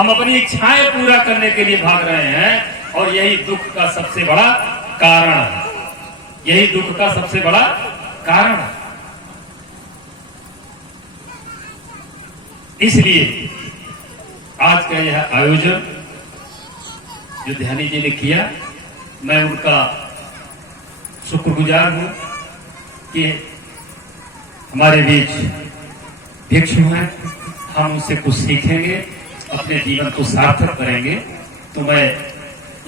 हम अपनी इच्छाएं पूरा करने के लिए भाग रहे हैं और यही दुख का सबसे बड़ा कारण है। यही दुख का सबसे बड़ा कारण है। इसलिए आज का यह आयोजन जो ध्यानी जी ने किया, मैं उनका शुक्रगुजार हूं कि हमारे बीच भिक्षु हैं, हम उनसे कुछ सीखेंगे, अपने जीवन को सार्थक करेंगे। तो मैं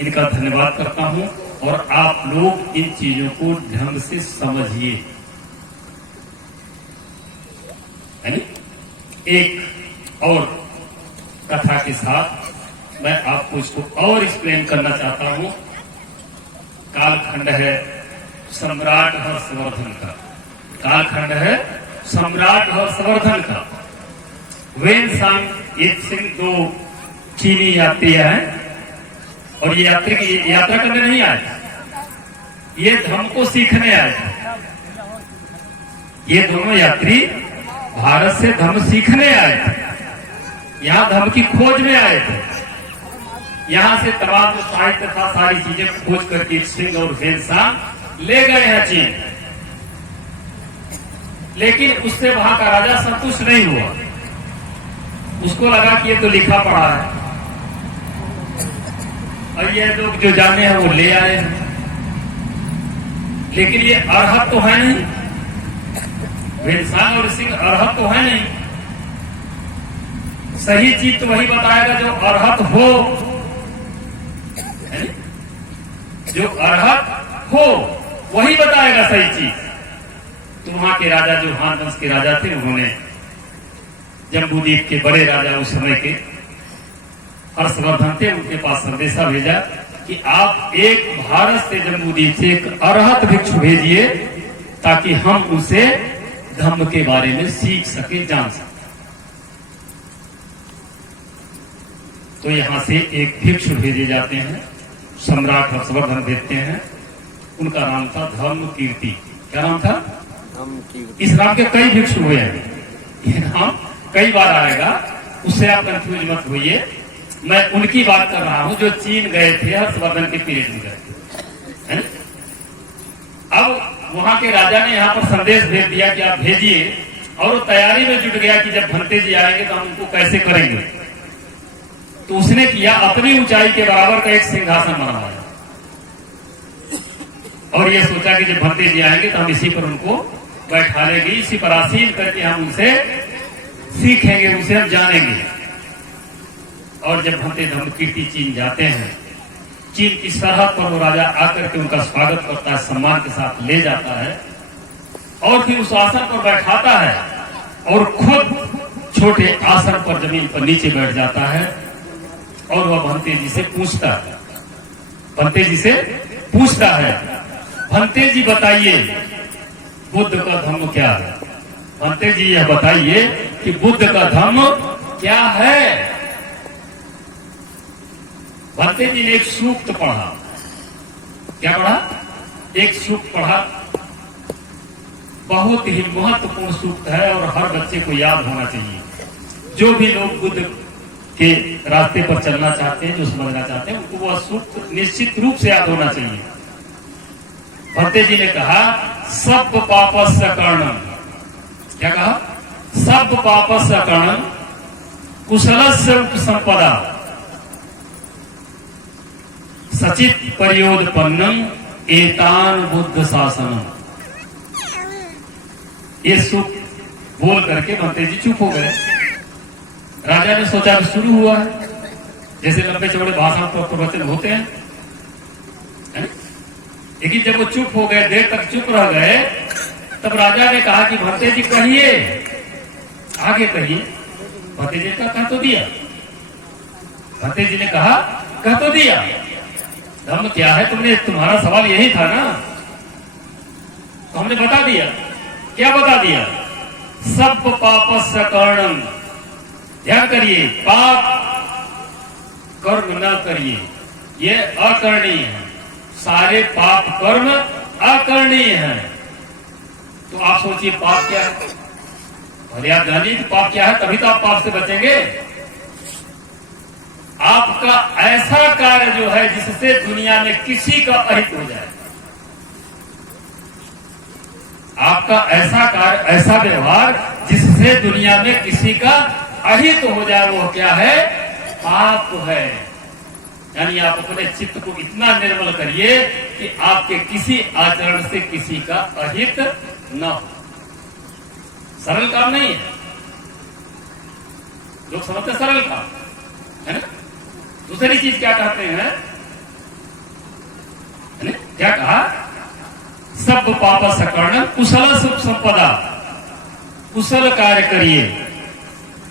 इनका धन्यवाद करता हूं और आप लोग इन चीजों को ढंग से समझिए। एक और कथा के साथ मैं आपको इसको और एक्सप्लेन करना चाहता हूं। कालखंड है सम्राट हर्षवर्धन का। कालखंड है सम्राट हर्षवर्धन का। वेनसांग सिंह दो चीनी यात्री हैं और ये यात्रा करने नहीं आए, ये धर्म को सीखने आए थे। ये दोनों यात्री भारत से धर्म सीखने आए थे, यहां धर्म की खोज में आए थे। यहां से तमाम जो साहित्य था, सारी चीजें खोज करके सिंह और वेनसांग ले गए हैं चीन। लेकिन उससे वहां का राजा संतुष्ट नहीं हुआ। उसको लगा कि ये तो लिखा पढ़ा है और ये लोग जो जाने हैं वो ले आए हैं, लेकिन ये अर्हत तो है नहीं। वेनसांग और सिंह अर्हत तो है नहीं। सही चीज तो वही बताएगा जो अर्हत हो, जो अर्हत हो वही बताएगा सही चीज। तो वहां के राजा जो हान वंश के राजा थे, उन्होंने जम्बूद्वीप के बड़े राजा उस समय के हर्षवर्धन थे, उनके पास संदेशा भेजा कि आप एक भारत से जम्बूद्वीप से एक अर्हत भिक्षु भेजिए ताकि हम उनसे धम्म के बारे में सीख सके, जान सके। तो यहां से एक भिक्षु भेजे जाते हैं, सम्राट हर्षवर्धन भेजते हैं। उनका नाम था धर्म कीर्ति। क्या नाम था? इस नाम के कई भिक्षु हुए हैं, ये नाम कई बार आएगा, उससे आप कंफ्यूज मत होइए। मैं उनकी बात कर रहा हूं जो चीन गए थे, हर्षवर्धन के पीरियड में गए थे। अब वहां के राजा ने यहाँ पर संदेश भेज दिया कि आप भेजिए, और वो तैयारी में जुट गया कि जब भंते जी आएंगे तो हम उनको कैसे करेंगे। तो उसने किया, अपनी ऊंचाई के बराबर का एक सिंहासन बनवाया और ये सोचा कि जब भंते जी आएंगे तो हम इसी पर उनको बैठा लेंगे, इसी पर आसीन करके हम उनसे सीखेंगे, उनसे हम जानेंगे। और जब भंते धर्म कीर्ति चीन जाते हैं, चीन की सरहद पर वो राजा आकर के उनका स्वागत करता है, सम्मान के साथ ले जाता है और फिर उस आसन पर बैठाता है और खुद छोटे आसन पर जमीन पर नीचे बैठ जाता है और वह भंते जी से पूछता है, भंते जी से पूछता है, भंते जी बताइए बुद्ध का धर्म क्या है? भंते जी यह बताइए कि बुद्ध का धर्म क्या है? भंते जी ने एक सूक्त पढ़ा। क्या पढ़ा? एक सूक्त पढ़ा, बहुत ही महत्वपूर्ण सूक्त है और हर बच्चे को याद होना चाहिए। जो भी लोग बुद्ध के रास्ते पर चलना चाहते हैं, जो समझना चाहते हैं, उनको वह सूक्त निश्चित रूप से याद होना चाहिए। भंते जी ने कहा, सब पापस्य कर्णम। क्या कहा? सब पापस्य कर्णम कुशलस्य उपसंपदा सचित पर्योदपन्नम एतान बुद्ध शासनम। ये सुख बोल करके भंते जी चुप हो गए। राजा ने सोचा कि शुरू हुआ है, जैसे लंबे चौड़े भाषण पर प्रवचन होते हैं। लेकिन जब वो चुप हो गए, देर तक चुप रह गए, तब राजा ने कहा कि भंते जी कहिए, आगे कहिए। भंते जी ने कहा तो दिया। भंते जी ने कहा कह तो दिया, धर्म क्या है? तुम्हारा सवाल यही था ना, तो हमने बता दिया। क्या बता दिया? सब पापस्य कर्णम। ध्यान करिए, पाप कर्म न करिए, ये अकरणीय है। सारे पाप कर्म अकरणीय हैं। तो आप सोचिए पाप क्या है, और आप जानिए कि पाप क्या है, तभी तो आप पाप से बचेंगे। आपका ऐसा कार्य जो है जिससे दुनिया में किसी का अहित हो जाए, आपका ऐसा कार्य, ऐसा व्यवहार जिससे दुनिया में किसी का अहित हो जाए, वो क्या है? पाप है। यानी आप अपने चित्त को इतना निर्मल करिए कि आपके किसी आचरण से किसी का अहित न हो। सरल काम नहीं है, लोग समझते सरल काम है ना। दूसरी चीज क्या कहते हैं, है ना? क्या कहा? सब पाप सकर्ण कुशल सुख संपदा। कुशल कार्य करिए,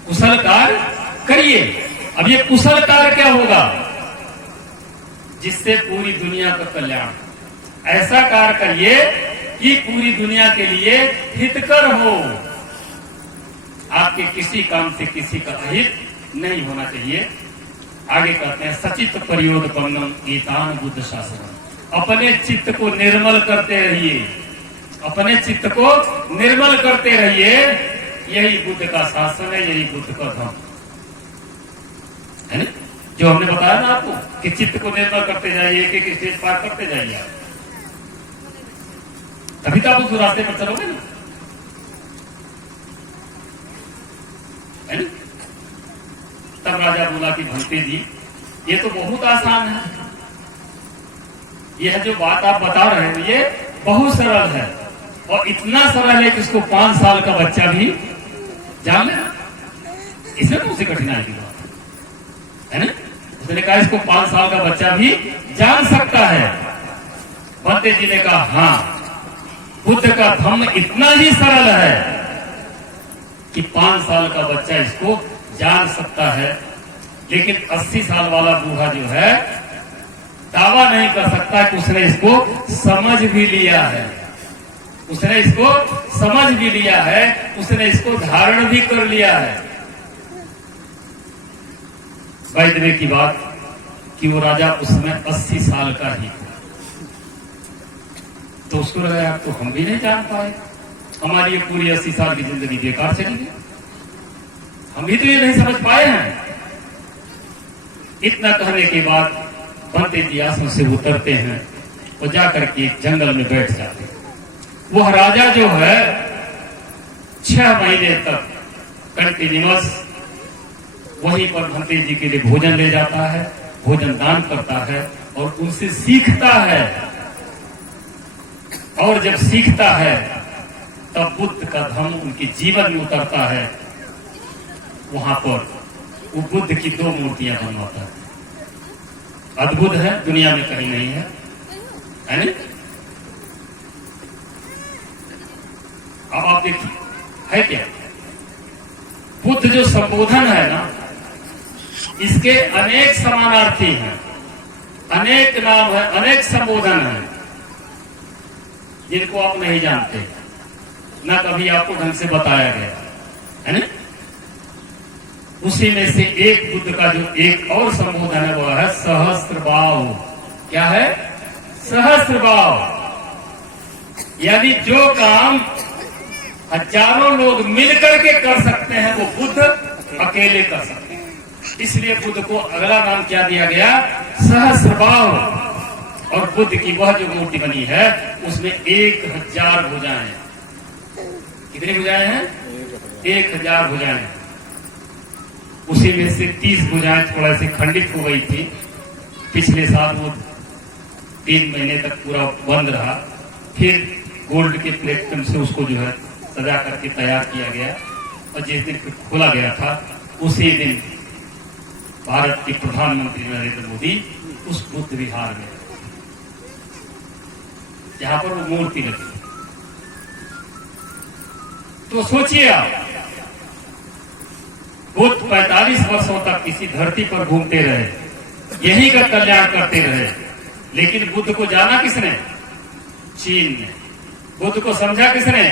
कुशल कार्य करिए। अब ये कुशल कार्य क्या होगा? जिससे पूरी दुनिया का कल्याण, ऐसा कार्य करिए कि पूरी दुनिया के लिए हितकर हो। आपके किसी काम से किसी का अहित नहीं होना चाहिए। आगे कहते हैं सचित परियोदपन्नम एतान बुद्ध शासनम। अपने चित्त को निर्मल करते रहिए, अपने चित्त को निर्मल करते रहिए। यही बुद्ध का शासन है, यही बुद्ध का धर्म है ना। जो हमने बताया ना आपको कि चित्त को निर्मल करते जाइए, एक एक स्टेज पार करते जाइए आप, तभी तो आप उस रास्ते पर चलोगे ना, है ना। तब राजा बोला कि भंते जी ये तो बहुत आसान है, यह जो बात आप बता रहे हैं ये बहुत सरल है, और इतना सरल है कि इसको 5 साल का बच्चा भी जान ले। इसमें कौन सी कठिनाई की बात है ना। उसने कहा इसको 5 साल का बच्चा भी जान सकता है। भंते जी ने कहा हाँ, बुद्ध का धम्म इतना ही सरल है कि 5 साल का बच्चा इसको जान सकता है, लेकिन 80 साल वाला बूढ़ा जो है दावा नहीं कर सकता कि उसने इसको समझ भी लिया है, उसने इसको समझ भी लिया है, उसने इसको धारण भी कर लिया है। वैद्य की बात कि वो राजा उसमें 80 साल का ही था, तो उसको लगा यार तो हम भी नहीं जान पाए, हमारी ये पूरी 80 साल की जिंदगी बेकार चली गई, हम भी तो ये नहीं समझ पाए हैं। इतना कहने के बाद भंते जी आसन से उतरते हैं और जाकर के एक जंगल में बैठ जाते हैं। वह राजा जो है 6 महीने तक कंटिन्यूअस वहीं पर भंते जी के लिए भोजन ले जाता है, भोजन दान करता है और उनसे सीखता है। और जब सीखता है तब बुद्ध का धम्म उनके जीवन में उतरता है। वहां पर वो बुद्ध की 2 मूर्तियां बनवाता है। अद्भुत है, दुनिया में कहीं नहीं है, है ना। अब आप देखिए है क्या, बुद्ध जो संबोधन है ना, इसके अनेक समानार्थी हैं, अनेक नाम है, अनेक संबोधन है जिनको आप नहीं जानते, ना कभी आपको ढंग से बताया गया, है ना। उसी में से एक बुद्ध का जो एक और संबोधन है वो है सहस्त्रबाहु। क्या है? सहस्त्रबाहु। यानी जो काम हजारों लोग मिलकर के कर सकते हैं वो बुद्ध अकेले कर सकते हैं। इसलिए बुद्ध को अगला नाम क्या दिया गया? सहस्त्रबाहु। और बुद्ध की वह जो मूर्ति बनी है उसमें 1000 भुजाएं हैं। कितनी भुजाएं हैं? 1000 भुजाएं हैं। उसी में से 30 भुजाएं थोड़ा से खंडित हो गई थी। पिछले साल वो 3 महीने तक पूरा बंद रहा, फिर गोल्ड के प्लेटफॉर्म से उसको जो है सजा करके तैयार किया गया, और जिस दिन खोला गया था उसी दिन भारत के प्रधानमंत्री नरेंद्र मोदी उस बुद्ध विहार में जहां पर वो मूर्ति लगी। तो सोचिए आप, बुद्ध 45 वर्षों तक किसी धरती पर घूमते रहे, यही का कल्याण करते रहे, लेकिन बुद्ध को जाना किसने? चीन ने। बुद्ध को समझा किसने?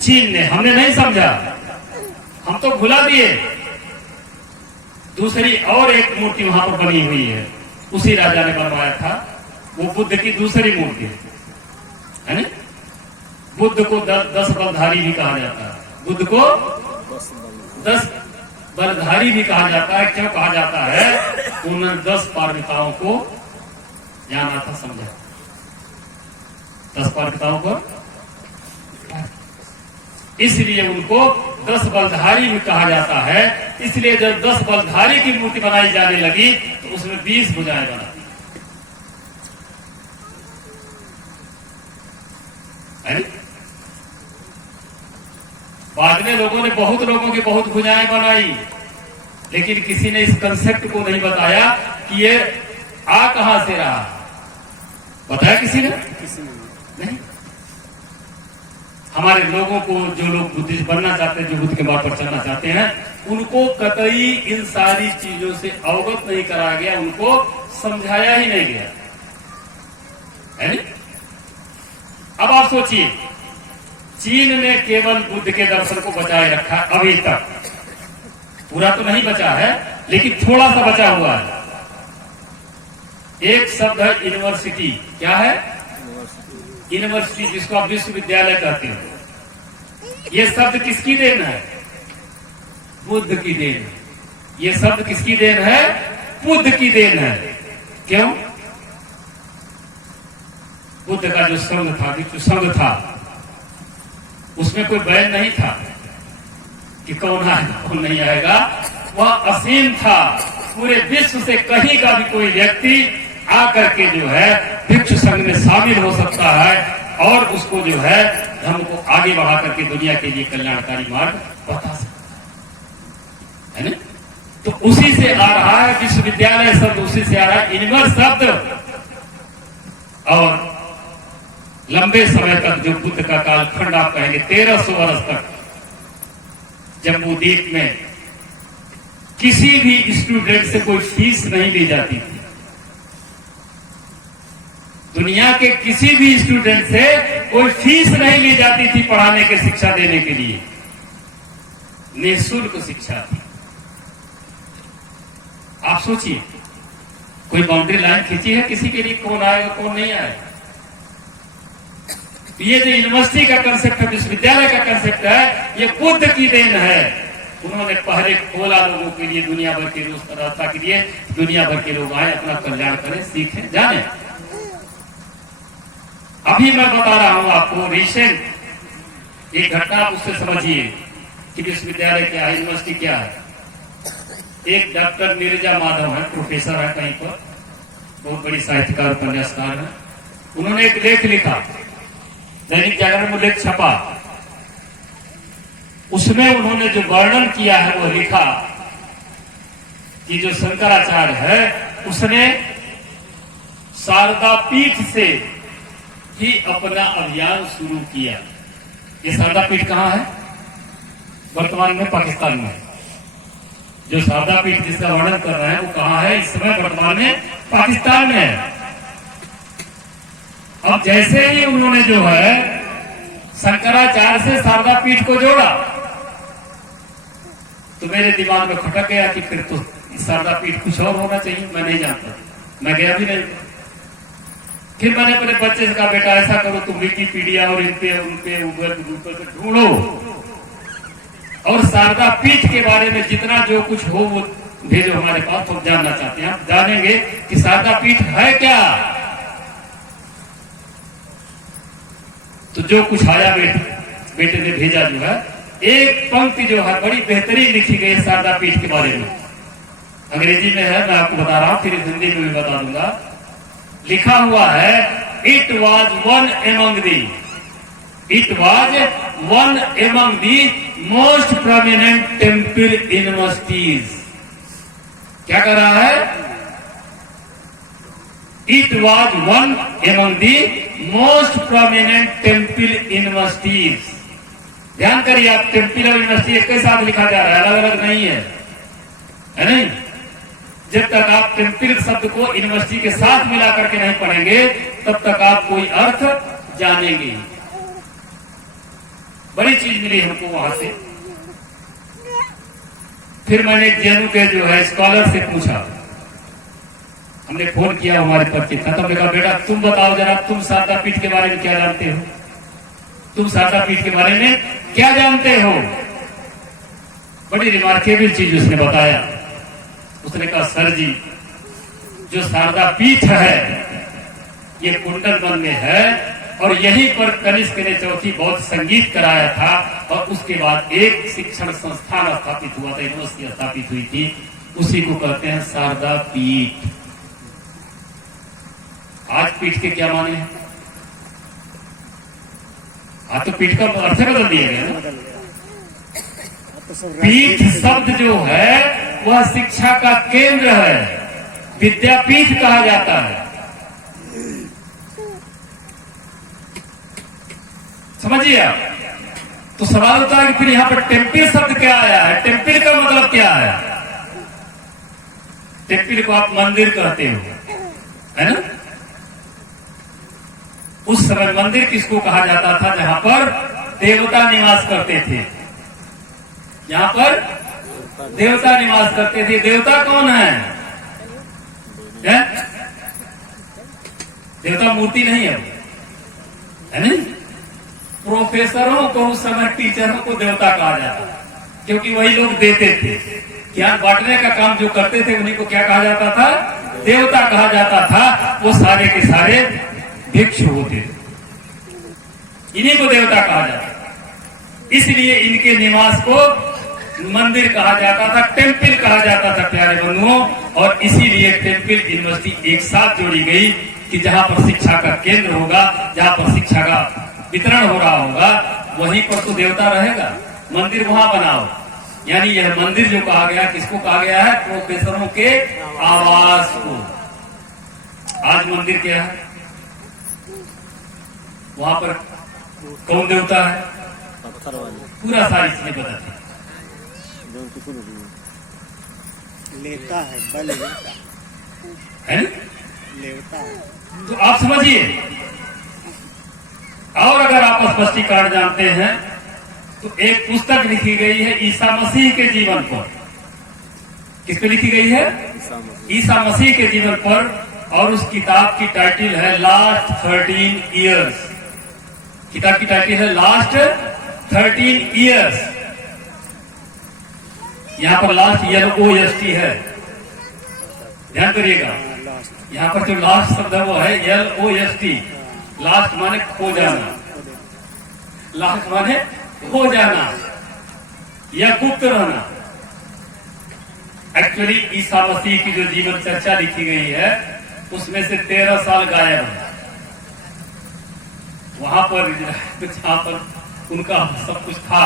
चीन ने। हमने नहीं समझा, हम तो भुला दिए। दूसरी और एक मूर्ति वहां पर बनी हुई है, उसी राजा ने बनवाया था, वो बुद्ध की दूसरी मूर्ति है ना। बुद्ध को 10 बलधारी भी कहा जाता है, बुद्ध को 10 बलधारी भी कहा जाता है। क्यों कहा जाता है? उन्होंने 10 पारमिताओं को जाना था, समझा। 10 पारमिताओं को, इसलिए उनको 10 बलधारी भी कहा जाता है। इसलिए जब 10 बलधारी की मूर्ति बनाई जाने लगी तो उसमें 20 भुजाएं बना, बाद में लोगों ने बहुत लोगों की बहुत भुजाएं बनाई, लेकिन किसी ने इस कंसेप्ट को नहीं बताया कि ये आ कहां से रहा। बताया किसी ने? नहीं। हमारे लोगों को, जो लोग बुद्धिस्ट बनना चाहते हैं, जो बुद्ध के मार्ग पर चलना चाहते हैं, उनको कतई इन सारी चीजों से अवगत नहीं कराया गया, उनको समझाया ही नहीं गया, है नहीं? अब आप सोचिए, चीन ने केवल बुद्ध के दर्शन को बचाए रखा अभी तक, पूरा तो नहीं बचा है लेकिन थोड़ा सा बचा हुआ है। एक शब्द है यूनिवर्सिटी। क्या है? यूनिवर्सिटी, जिसको आप विश्वविद्यालय कहते हो। ये शब्द किसकी देन है? बुद्ध की देन है। ये शब्द किसकी देन है? बुद्ध की देन है। क्यों? बुद्ध का जो संघ था, जो संघ था, उसमें कोई बैन नहीं था कि कौन आएगा कौन नहीं आएगा। वह असीम था। पूरे विश्व से कहीं का भी कोई व्यक्ति आकर के जो है भिक्षु संघ में शामिल हो सकता है और उसको जो है धर्म को आगे बढ़ा करके दुनिया के लिए कल्याणकारी मार्ग बता सकता है ना। तो उसी से आ रहा है विश्वविद्यालय शब्द, उसी से आ रहा है यूनिवर्स शब्द। और लंबे समय तक जो बुद्ध का कालखंड आप कहेंगे 1300 वर्ष तक जम्बूद्वीप में किसी भी स्टूडेंट से कोई फीस नहीं ली जाती थी। दुनिया के किसी भी स्टूडेंट से कोई फीस नहीं ली जाती थी पढ़ाने के, शिक्षा देने के लिए। निःशुल्क शिक्षा थी। आप सोचिए, कोई बाउंड्री लाइन खींची है किसी के लिए, कौन आएगा कौन नहीं आएगा। ये जो यूनिवर्सिटी का कंसेप्ट है, विश्वविद्यालय का कंसेप्ट है, ये बुद्ध की देन है। उन्होंने पहले खोला लोगों के लिए, दुनिया भर के रास्ता के लिए, दुनिया भर के लोग आए, अपना कल्याण करें, सीखें, जाने। अभी मैं बता रहा हूं आपको रिसेंट एक घटना, उससे समझिए कि विश्वविद्यालय क्या है, यूनिवर्सिटी क्या है। एक डॉक्टर नीरजा माधव है, प्रोफेसर है कहीं पर, बहुत बड़ी साहित्यकार उपन्यासकार है। उन्होंने एक लेख लिखा, दैनिक जागरण में लेख छपा। उसमें उन्होंने जो वर्णन किया है वो लिखा कि जो शंकराचार्य है उसने शारदा पीठ से ही अपना अभियान शुरू किया। ये शारदा पीठ कहां है? वर्तमान में पाकिस्तान में। जो शारदा पीठ जिसका वर्णन कर रहे हैं वो कहां है? इस समय वर्तमान में पाकिस्तान में है। अब जैसे ही उन्होंने जो है शंकराचार्य से शारदा पीठ को जोड़ा तो मेरे दिमाग में खटक गया कि फिर तो शारदा पीठ कुछ और होना चाहिए। मैं नहीं जानता, मैं गया भी नहीं। फिर मैंने अपने बच्चे से कहा, बेटा ऐसा करो, तुम विकिपीडिया और इनपे उनपे गूगल पे ढूंढो और शारदा पीठ के बारे में जितना जो कुछ हो वो भेजो हमारे पास। हम जानना चाहते हैं, आप जानेंगे कि शारदा पीठ है क्या। तो जो कुछ आया बेटे ने भेजा, जो है एक पंक्ति जो है बड़ी बेहतरीन लिखी गई है शारदा पीठ के बारे में। अंग्रेजी में है, मैं आपको बता रहा हूं, फिर हिंदी में भी बता दूंगा। लिखा हुआ है, it was one among the most prominent temple universities. क्या कर रहा है? It was one among the most prominent temple universities. ध्यान करिए आप, टेम्पल और यूनिवर्सिटी एक ही साथ लिखा जा रहा है, अलग अलग नहीं है, है नहीं। जब तक आप टेम्पल शब्द को यूनिवर्सिटी के साथ मिला करके नहीं पढ़ेंगे तब तक आप कोई अर्थ जानेंगे। बड़ी चीज मिली हमको वहां से। फिर मैंने जेएनयू के जो है स्कॉलर से पूछा, हमने फोन किया, हमारे परिचित था, तब कहा, बेटा तुम बताओ जरा, तुम शारदा पीठ के बारे में क्या जानते हो? तुम शारदा पीठ के बारे में क्या जानते हो? बड़ी रिमार्केबल चीज उसने बताया। उसने कहा, सर जी जो शारदा पीठ है ये कुंडलवन में है, और यहीं पर कनिष्क ने चौथी बौद्ध संगीत कराया था, और उसके बाद एक शिक्षण संस्थान स्थापित हुआ था, यूनिवर्सिटी स्थापित हुई थी, उसी को कहते हैं शारदा पीठ। आज पीठ के क्या माने हैं? आज तो पीठ का अर्थ बदल दिया गया ना। पीठ शब्द जो है वह शिक्षा का केंद्र है, विद्यापीठ कहा जाता है। समझिए आप। तो सवाल होता है कि फिर यहां पर टेम्पिल शब्द क्या आया है? टेम्पिल का मतलब क्या है? टेम्पिल को आप मंदिर कहते हो, है ना? उस समय मंदिर किसको कहा जाता था? जहां पर देवता निवास करते थे, जहां पर देवता निवास करते थे। देवता कौन है? देवता मूर्ति नहीं है नहीं? प्रोफेसरों को उस समय, टीचरों को देवता कहा जाता, क्योंकि वही लोग देते थे, ज्ञान बांटने का काम जो करते थे उन्हीं को क्या कहा जाता था? देवता कहा जाता था। वो सारे के सारे भिक्षु होते थे, इन्हीं को देवता कहा जाता, इसलिए इनके निवास को मंदिर कहा जाता था, टेम्पल कहा जाता था प्यारे बंधुओं। और इसीलिए टेम्पल यूनिवर्सिटी एक साथ जोड़ी गई कि जहां पर शिक्षा का केंद्र होगा, जहां पर शिक्षा का वितरण हो रहा होगा, वहीं पर तो देवता रहेगा। मंदिर वहां बनाओ, यानी यह मंदिर जो कहा गया, किसको कहा गया है? प्रोफेसरों के आवास को। आज मंदिर क्या है? वहां पर कौन देवता है? पूरा सारी चीजें बताते लेता है, बल लेता है, लेता है। तो आप समझिए। और अगर आप स्पष्टीकरण जानते हैं तो एक पुस्तक लिखी गई है ईसा मसीह के जीवन पर। किस पे लिखी गई है? ईसा मसीह के जीवन पर, और उस किताब की टाइटल है लास्ट 13 ईयर्स। किताब की टाइटल है लास्ट 13 ईयर्स। यहां पर लास्ट LOST है, ध्यान करिएगा। यहां पर जो लास्ट शब्द है वो है LOST। लास्ट माने खो जाना, लास्ट माने खो जाना या गुप्त रहना। एक्चुअली ईसा मसीह की जो जीवन चर्चा लिखी गई है उसमें से 13 साल गायब है। वहां पर जहां पर उनका सब कुछ था,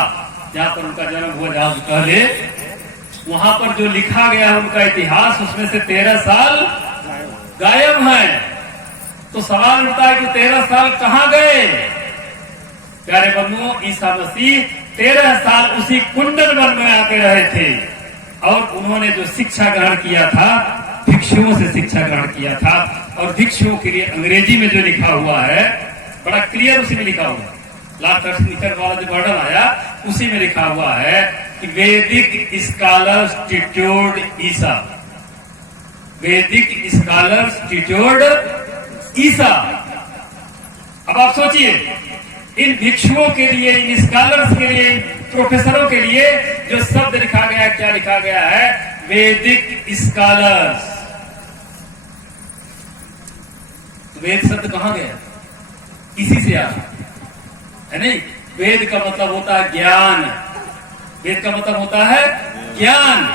जहां पर उनका जन्म हुआ, जहां पहले, वहां पर जो लिखा गया है उनका इतिहास, उसमें से 13 साल गायब हैं। तो सवाल उठता है कि 13 साल कहां गए? प्यारे बंधुओं, ईसा मसीह 13 साल उसी कुंडलवन में आके रहे थे, और उन्होंने जो शिक्षा ग्रहण किया था, भिक्षुओं से शिक्षा ग्रहण किया था। और भिक्षुओं के लिए अंग्रेजी में जो लिखा हुआ है, बड़ा क्लियर उसी में लिखा हुआ है। लास्ट वाला जो वर्डन आया उसी में लिखा हुआ है कि वैदिक स्कॉलर्स ट्यूटोर्ड ईसा। वैदिक स्कॉलर्स ट्यूटोर्ड ईसा। अब आप सोचिए, इन भिक्षुओं के लिए, इन स्कॉलर्स के लिए, प्रोफेसरों के लिए जो शब्द लिखा गया, क्या लिखा गया है? वैदिक स्कॉलर्स। वेद शब्द कहां गया? इसी से आया है नहीं? वेद का मतलब होता है ज्ञान। वेद का मतलब होता है ज्ञान,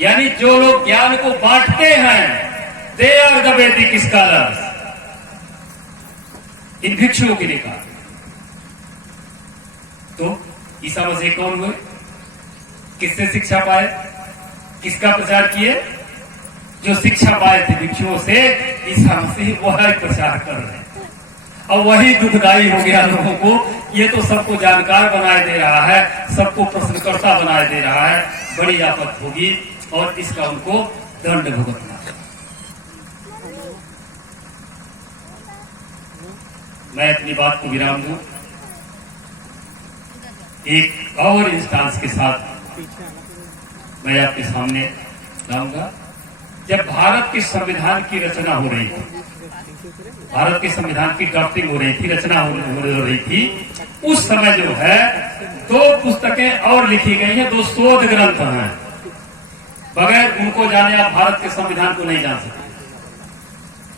यानी जो लोग ज्ञान को बांटते हैं, दे आर द वैदिक स्कॉलर्स। इन भिक्षुओं के लिए कहा। तो ईसा मसीह कौन हुए? किससे शिक्षा पाए? किसका प्रचार किए? जो शिक्षा पाए थे भिक्षुओं से, ईसा मसीह वही प्रचार कर रहे हैं, और वही दुखदायी हो गया लोगों को। ये तो सबको जानकार बनाए दे रहा है, सबको प्रश्नकर्ता बनाए दे रहा है। बड़ी आफत होगी और इसका उनको दंड भुगतना है। मैं अपनी बात को विराम दूं एक और इंस्टांस के साथ मैं आपके सामने लाऊंगा। जब भारत के संविधान की रचना हो रही थी, भारत के संविधान की ड्राफ्टिंग हो रही थी, रचना हो रही थी, उस समय जो है 2 पुस्तकें और लिखी गई हैं, 2 शोध ग्रंथ हैं। बगैर उनको जाने आप भारत के संविधान को नहीं जान सकते।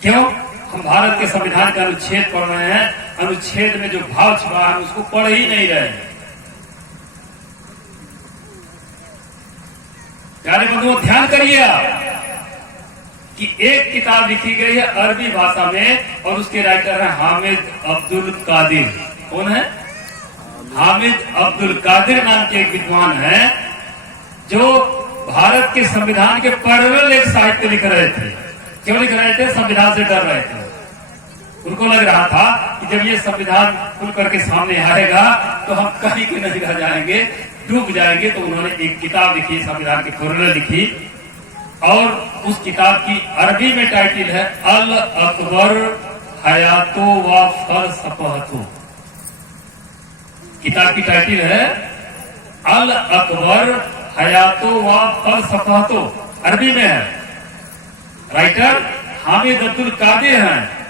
क्यों? हम भारत के संविधान का अनुच्छेद पढ़ रहे हैं, अनुच्छेद में जो भाव छुपा है उसको पढ़ ही नहीं रहे हैं। प्यारे बंधुओं, ध्यान करिए आप कि एक किताब लिखी गई है अरबी भाषा में और उसके राइटर हैं हामिद अब्दुल कादिर। कौन है? हामिद अब्दुल कादिर नाम के एक विद्वान हैं जो भारत के संविधान के पैरेलल एक साहित्य लिख रहे थे। क्यों लिख रहे थे? संविधान से डर रहे थे। उनको लग रहा था कि जब ये संविधान खुल करके सामने आएगा तो हम कहीं के नहीं रह जाएंगे, डूब जाएंगे। तो उन्होंने एक किताब लिखी, संविधान की पैरेलल लिखी, और उस किताब की अरबी में टाइटल है अल अकबर हयातो व फलसफतो। किताब की टाइटल है अल अकबर हयातो व फलसफतो, अरबी में है। राइटर हामिद अब्दुल कादिर हैं।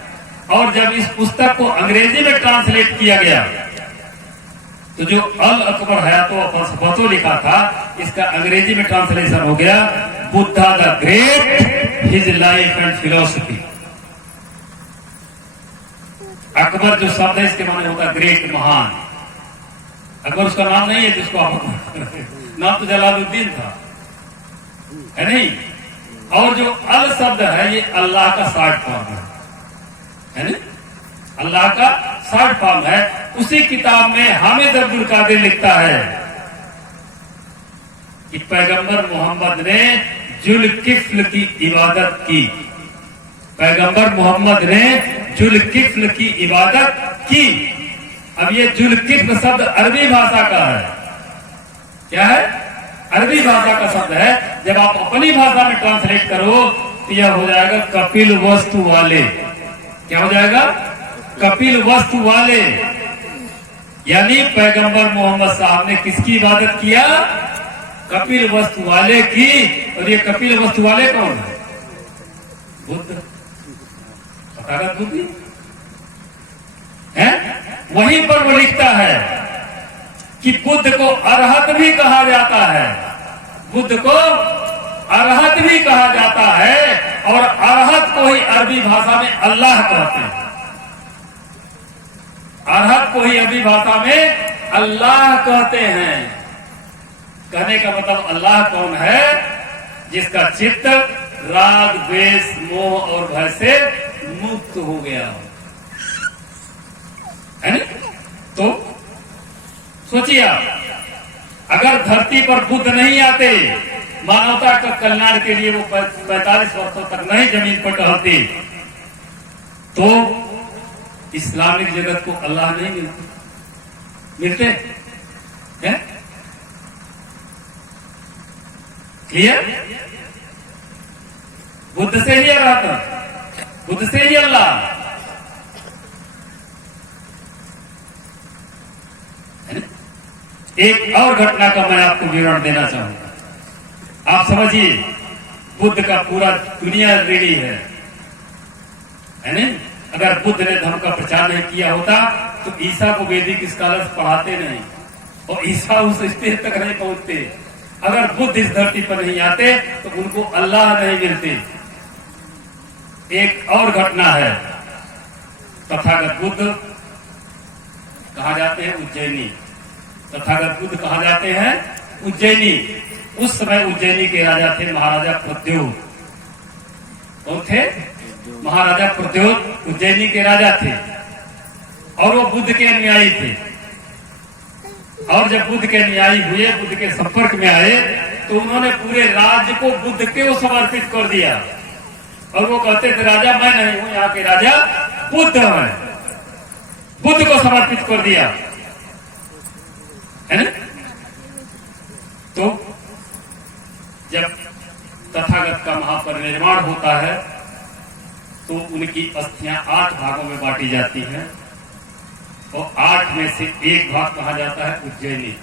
और जब इस पुस्तक को अंग्रेजी में ट्रांसलेट किया गया तो जो अल अकबर हयातो व फलसफतो लिखा था, इसका अंग्रेजी में ट्रांसलेशन हो गया Buddha the great, his life and philosophy. Akbar जो शब्द है इसके माने होता है ग्रेट, महान। अकबर उसका नाम नहीं है जिसको आप नाम तो जलालुद्दीन था, है नहीं? और जो अल शब्द है ये अल्लाह का शॉर्ट फॉर्म है ना? अल्लाह का शॉर्ट फॉर्म है। उसी किताब में हामिद अब्दुल कादिर लिखता है कि पैगंबर मोहम्मद ने जुल्किफ्ल की इबादत की। पैगंबर मोहम्मद ने जुल्किफ्ल की इबादत की। अब ये जुल्किफ्ल शब्द अरबी भाषा का है। क्या है? अरबी भाषा का शब्द है। जब आप अपनी भाषा में ट्रांसलेट करो तो यह हो जाएगा कपिल वस्तु वाले। क्या हो जाएगा? कपिल वस्तु वाले। यानी पैगंबर मोहम्मद साहब ने किसकी इबादत किया? कपिल वस्तु वाले की। और ये कपिल वस्तु वाले कौन है? बुद्ध, तथागत बुद्ध है। वहीं पर वो लिखता है कि बुद्ध को अरहत भी कहा जाता है। बुद्ध को अरहत भी कहा जाता है, और अरहत को ही अरबी भाषा में अल्लाह कहते हैं। अरहत को ही अरबी भाषा में अल्लाह कहते हैं। कहने का मतलब अल्लाह कौन है? जिसका चित्त राग, द्वेष, मोह और भय से मुक्त हो गया हो, है ना? तो सोचिए आप, अगर धरती पर बुद्ध नहीं आते, मानवता का कल्याण के लिए वो 45 वर्षों तक नहीं जमीन पर टहलते, तो इस्लामिक जगत को अल्लाह नहीं मिलते हैं? क्लियर? बुद्ध से ही अल्लाह था, बुद्ध से ही अल्लाह, है ना? एक और घटना का मैं आपको विवरण देना चाहूंगा। आप समझिए, बुद्ध का पूरा दुनिया रेडी है नहीं? अगर बुद्ध ने धर्म का प्रचार नहीं किया होता तो ईसा को वैदिक स्कॉलर्स पढ़ाते नहीं, और ईसा उस स्टेज तक नहीं पहुंचते। अगर बुद्ध इस धरती पर नहीं आते तो उनको अल्लाह नहीं मिलते। एक और घटना है, तथागत बुद्ध कहा जाते हैं उज्जैनी। तथागत बुद्ध कहा जाते हैं उज्जैनी। उस समय उज्जैनी के राजा थे महाराजा प्रद्योत। कौन थे? महाराजा प्रद्योत उज्जैनी के राजा थे, और वो बुद्ध के अनुयायी थे। और जब बुद्ध के अनुयायी हुए, बुद्ध के संपर्क में आए, तो उन्होंने पूरे राज्य को बुद्ध के समर्पित कर दिया। और वो कहते थे राजा मैं नहीं हूं, यहाँ के राजा बुद्ध है। बुद्ध को समर्पित कर दिया, है ना? तो जब तथागत का महापरिनिर्वाण होता है तो उनकी अस्थियां 8 भागों में बांटी जाती हैं, और 8 में से एक भाग कहा जाता है उज्जैनी।